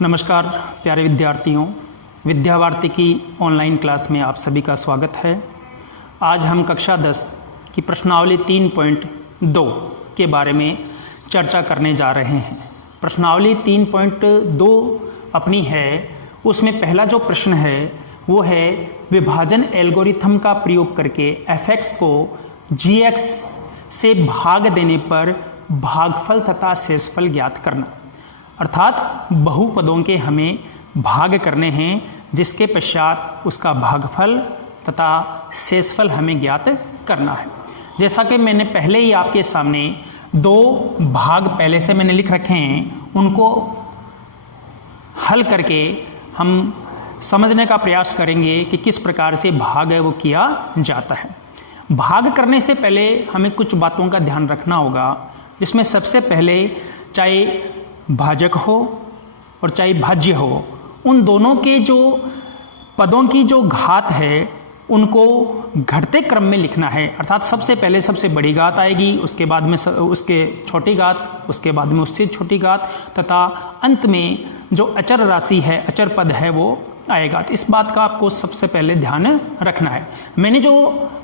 नमस्कार प्यारे विद्यार्थियों, विद्यावार्ती की ऑनलाइन क्लास में आप सभी का स्वागत है। आज हम कक्षा 10 की प्रश्नावली 3.2 के बारे में चर्चा करने जा रहे हैं। प्रश्नावली 3.2 अपनी है, उसमें पहला जो प्रश्न है वो है विभाजन एल्गोरिथम का प्रयोग करके fx को gx से भाग देने पर भागफल तथा शेषफल ज्ञात करना। अर्थात बहुपदों के हमें भाग करने हैं, जिसके पश्चात उसका भागफल तथा शेषफल हमें ज्ञात करना है। जैसा कि मैंने पहले ही आपके सामने दो भाग पहले से मैंने लिख रखे हैं, उनको हल करके हम समझने का प्रयास करेंगे कि किस प्रकार से भाग है वो किया जाता है। भाग करने से पहले हमें कुछ बातों का ध्यान रखना होगा, जिसमें सबसे पहले चाहे भाजक हो और चाहे भाज्य हो, उन दोनों के जो पदों की जो घात है उनको घटते क्रम में लिखना है। अर्थात सबसे पहले सबसे बड़ी घात आएगी, उसके बाद में उसके छोटी घात, उसके बाद में उससे छोटी घात, तथा अंत में जो अचर राशि है, अचर पद है वो आएगा। तो इस बात का आपको सबसे पहले ध्यान रखना है। मैंने जो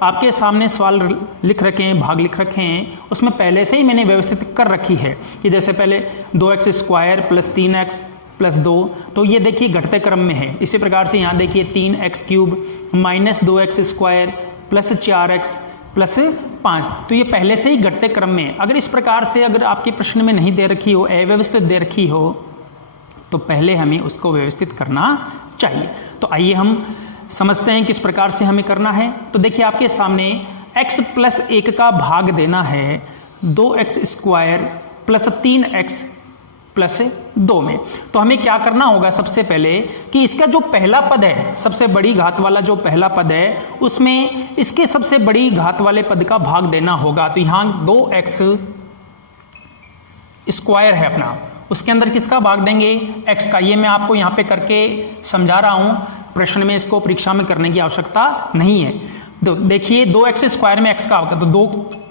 आपके सामने सवाल लिख रखे हैं, भाग लिख रखे हैं, उसमें पहले से ही मैंने व्यवस्थित कर रखी है कि जैसे पहले 2x square plus 3x plus 2, तो ये देखिए घटते क्रम में है। इसी प्रकार से यहाँ देखिए 3x cube minus 2x square plus 4x plus 5, तो ये पहले से ही घटते क्रम में है। अगर इस प्रकार से अगर आपके प्रश्न में नहीं दे रखी हो, अव्यवस्थित दे रखी हो, तो पहले हमें उसको व्यवस्थित करना चाहिए। तो आइए हम समझते हैं किस प्रकार से हमें करना है। तो देखिए आपके सामने x प्लस 1 का भाग देना है 2x square plus 3x plus 2 में। तो हमें क्या करना होगा सबसे पहले कि इसका जो पहला पद है, सबसे बड़ी घात वाला जो पहला पद है, उसमें इसके सबसे बड़ी घात वाले पद का भाग देना होगा। तो यहां 2x स्क्वायर है अपना, उसके अंदर किसका भाग देंगे? x का। ये मैं आपको यहाँ पे करके समझा रहा हूं, प्रश्न में इसको परीक्षा में करने की आवश्यकता नहीं है। तो देखिए 2x स्क्वायर में x का होगा, तो 2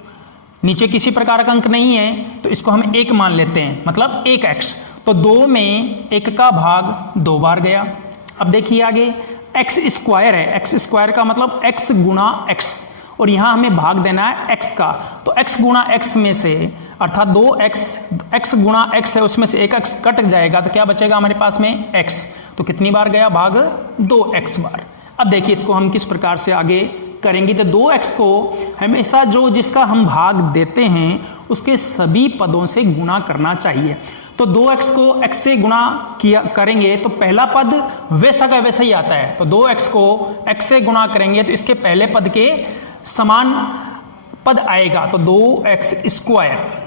नीचे किसी प्रकार का अंक नहीं है, तो इसको हम 1 मान लेते हैं, मतलब 1x। तो 2 में 1 का भाग 2 बार गया। अब देखिए आगे x स्क्वायर है, x स्क्वायर का मतलब x गुणा x, और यहां हमें भाग देना है x का। तो x गुणा x में से, अर्थात 2x गुणा x है, उसमें से 1x कट जाएगा, तो क्या बचेगा हमारे पास में x। तो कितनी बार गया भाग? 2x बार। अब देखिए इसको हम किस प्रकार से आगे करेंगे। तो 2x को हमेशा जो जिसका हम भाग देते हैं उसके सभी पदों से गुणा करना चाहिए। तो 2x को x से गुणा किया करेंगे तो पहला पद वैसा का वैसा ही आता है। तो 2x को x से गुणा करेंगे तो इसके पहले पद के समान पद आएगा, तो 2x स्क्वायर।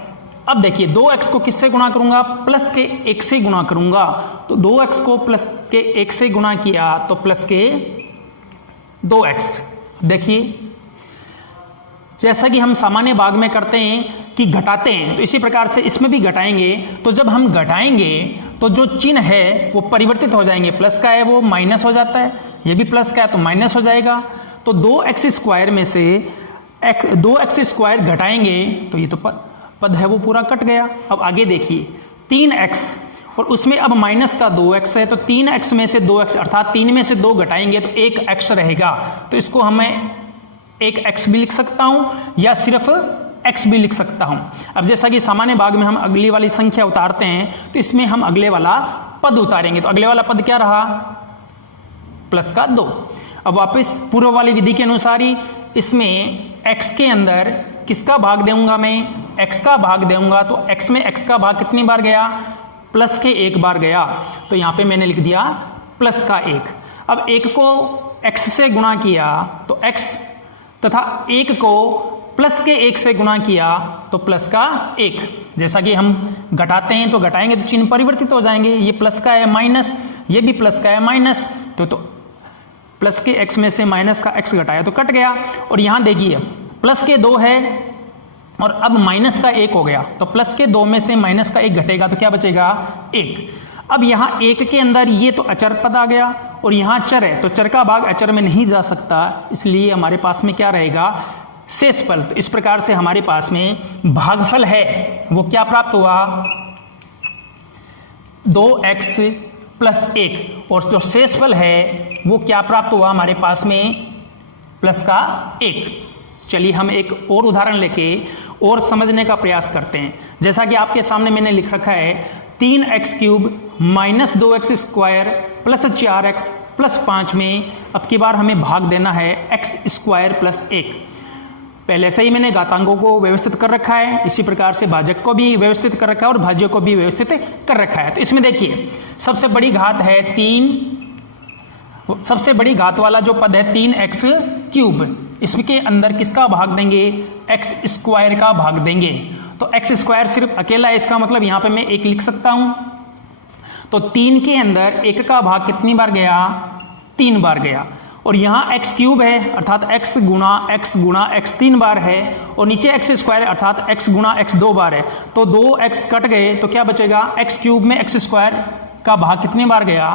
अब देखिए 2x को किससे गुणा करूंगा? प्लस के 1 से गुणा करूंगा। तो 2x को प्लस के 1 से गुणा किया तो प्लस के 2x। देखिए जैसा कि हम सामान्य भाग में करते हैं कि घटाते हैं, तो इसी प्रकार से इसमें भी घटाएंगे। तो जब हम घटाएंगे तो जो चिन्ह है वो परिवर्तित हो जाएंगे, प्लस का है वो माइनस हो जाता है, ये भी प्लस का है तो माइनस हो जाएगा। तो 2x स्क्वायर में से 2x स्क्वायर घटाएंगे तो ये तो पद है वो पूरा कट गया। अब आगे देखिए 3x, और उसमें अब माइनस का 2x है, तो 3x में से 2x, अर्थात 3 में से 2 घटाएंगे तो 1x रहेगा। तो इसको हमें 1x भी लिख सकता हूं या सिर्फ x भी लिख सकता हूं। अब जैसा कि सामान्य भाग में हम अगली वाली संख्या उतारते हैं, तो इसमें हम अगले वाला पद उतारेंगे। तो अगले वाला पद क्या रहा? प्लस का 2। अब वापस पूर्व वाली विधि के अनुसार ही इसमें x के अंदर किसका भाग दूंगा? मैं x का भाग दूंगा। तो x में x का भाग कितनी बार गया? प्लस के 1 बार गया। तो यहां पे मैंने लिख दिया प्लस का 1। अब 1 को x से गुणा किया तो x, तथा 1 को प्लस के 1 से गुणा किया तो प्लस का 1। जैसा कि हम घटाते हैं तो घटाएंगे तो चिन्ह परिवर्तित हो जाएंगे, ये प्लस का है माइनस, ये भी प्लस का है माइनस, तो प्लस के x में से माइनस का x घटाया तो कट गया। और यहां देखिए प्लस के 2 है और अब माइनस का 1 हो गया, तो प्लस के 2 में से माइनस का 1 घटेगा तो क्या बचेगा? 1। अब यहां 1 के अंदर ये तो अचर पद आ गया और यहां चर है, तो चर का भाग अचर में नहीं जा सकता, इसलिए हमारे पास में क्या रहेगा? शेषफल। तो इस प्रकार से हमारे पास में भागफल है वो क्या प्राप्त हुआ? 2x प्लस 1 और जो शेषफल है वो क्या प्राप्त हुआ हमारे पास में प्लस का 1। चलिए हम एक और उदाहरण लेके और समझने का प्रयास करते हैं। जैसा कि आपके सामने मैंने लिख रखा है 3x³ minus 2x square plus 4x plus 5 में अब की बार हमें भाग देना है x स्क्वायर प्लस 1। पहले से ही मैंने घातांकों को व्यवस्थित कर रखा है, इसी प्रकार से भाजक को भी व्यवस्थित कर रखा है और भाज्य को भी व्यवस्थित कर रखा है। तो इसमें देखिए सबसे बड़ी घात है 3, सबसे बड़ी घात वाला जो पद है 3x³, इसके अंदर किसका भाग देंगे x स्क्वायर का भाग देंगे। तो x स्क्वायर सिर्फ अकेला है, इसका मतलब यहां पे मैं 1 लिख सकता हूं। तो 3 के अंदर 1 का भाग कितनी बार गया 3 बार गया और यहां x³ है अर्थात x गुणा x 3 बार है और नीचे x स्क्वायर अर्थात x गुणा x 2 बार है। तो 2x कट गए तो क्या बचेगा x³ में x स्क्वायर का भाग कितनी बार गया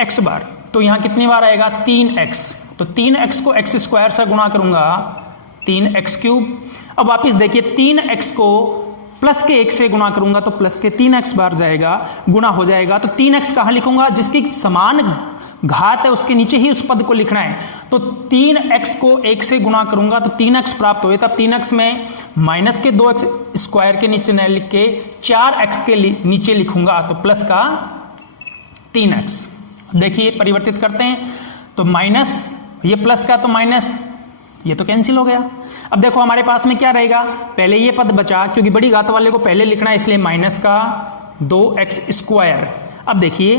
x बार। तो यहां कितनी बार आएगा 3x। तो 3x को x स्क्वायर से गुणा करूंगा 3x³। अब वापिस देखिए 3x को प्लस के 1 से गुणा करूंगा तो प्लस के 3x बार जाएगा, गुणा हो जाएगा। तो 3x कहां लिखूंगा जिसकी समान घात है उसके नीचे ही उस पद को लिखना है। तो 3x को 1 से गुणा करूंगा तो 3x प्राप्त हुए। तब 3x में माइनस के 2x स्क्वायर के नीचे न लिख के 4x के नीचे लिखूंगा तो प्लस का 3x। देखिए परिवर्तित करते हैं तो माइनस ये प्लस का तो माइनस ये तो कैंसिल हो गया। अब देखो हमारे पास में क्या रहेगा, पहले ये पद बचा क्योंकि बड़ी घात वाले को पहले लिखना है इसलिए माइनस का 2x स्क्वायर। अब देखिए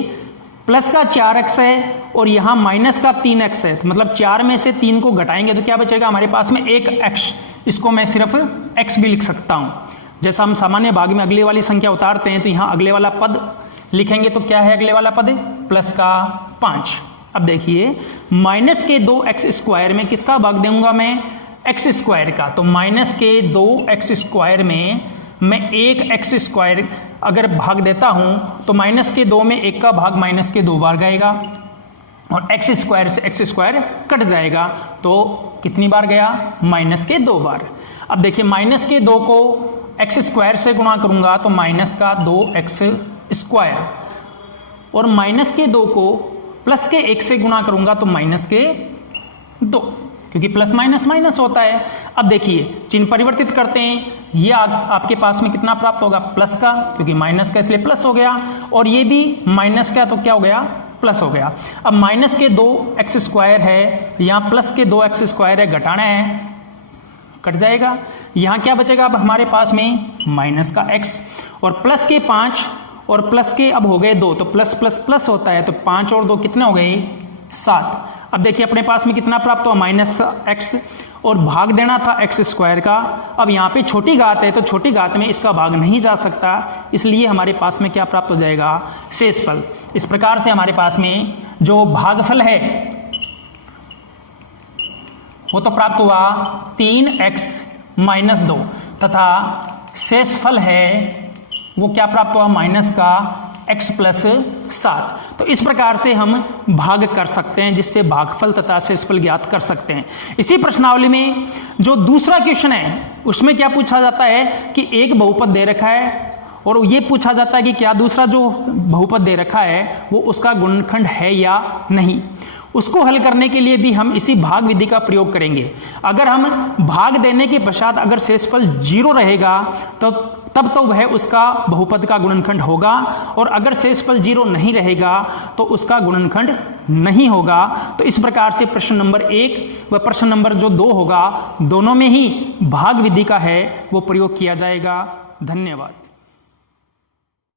प्लस का 4x है और यहां माइनस का 3x है, तो मतलब 4 में से 3 को घटाएंगे तो क्या बचेगा हमारे पास में 1x। इसको मैं सिर्फ x भी लिख सकता हूं। जैसा हम सामान्य भाग में अगले वाली संख्या उतारते हैं तो यहां अगले वाला पद लिखेंगे तो क्या है अगले वाला पद प्लस का 5। अब देखिए माइनस के 2x स्क्वायर में किसका भाग दूंगा मैं x स्क्वायर का। तो माइनस के 2x स्क्वायर में मैं 1x स्क्वायर अगर भाग देता हूं तो माइनस के 2 में 1 का भाग माइनस के 2 बार गएगा और x स्क्वायर से x स्क्वायर कट जाएगा तो कितनी बार गया माइनस के 2 बार। अब देखिए माइनस के 2 को x स्क्वायर से गुणा करूंगा तो माइनस का 2x स्क्वायर और माइनस के 2 को प्लस के 1 से गुणा करूंगा तो माइनस के 2, क्योंकि प्लस माइनस माइनस होता है। अब देखिए चिन्ह परिवर्तित करते हैं, ये आपके पास में कितना प्राप्त होगा प्लस का, क्योंकि माइनस का इसलिए प्लस हो गया और ये भी माइनस का तो क्या हो गया प्लस हो गया। अब माइनस के 2x स्क्वायर है, यहां प्लस के 2x स्क्वायर है, घटाना है कट जाएगा। यहां क्या बचेगा अब हमारे पास में माइनस का x और प्लस के 5 और प्लस के अब हो गए 2, तो प्लस प्लस प्लस होता है तो 5 और 2 कितने हो गए 7। अब देखिए अपने पास में कितना प्राप्त हुआ माइनस x और भाग देना था x स्क्वायर का। अब यहाँ पे छोटी घात है तो छोटी घात में इसका भाग नहीं जा सकता, इसलिए हमारे पास में क्या प्राप्त हो जाएगा शेषफल। इस प्रकार से हमारे पास में जो भागफल है वो तो प्राप्त हुआ 3x माइनस 2 तथा शेषफल है वो क्या प्राप्त हुआ माइनस का x प्लस 7। तो इस प्रकार से हम भाग कर सकते हैं जिससे भागफल तथा शेषफल ज्ञात कर सकते हैं। इसी प्रश्नावली में जो दूसरा क्वेश्चन है उसमें क्या पूछा जाता है कि एक बहुपद दे रखा है और ये पूछा जाता है कि क्या दूसरा जो बहुपद दे रखा है वो उसका गुणनखंड है या नहीं। उसको हल करने के लिए भी हम इसी भाग विधि का प्रयोग करेंगे। अगर हम भाग देने के पश्चात अगर शेषफल 0 रहेगा तब तो वह उसका बहुपद का गुणनखंड होगा और अगर शेषफल 0 नहीं रहेगा तो उसका गुणनखंड नहीं होगा। तो इस प्रकार से प्रश्न नंबर 1 व प्रश्न नंबर जो 2 होगा दोनों में ही भाग विधि का है वो प्रयोग किया जाएगा। धन्यवाद।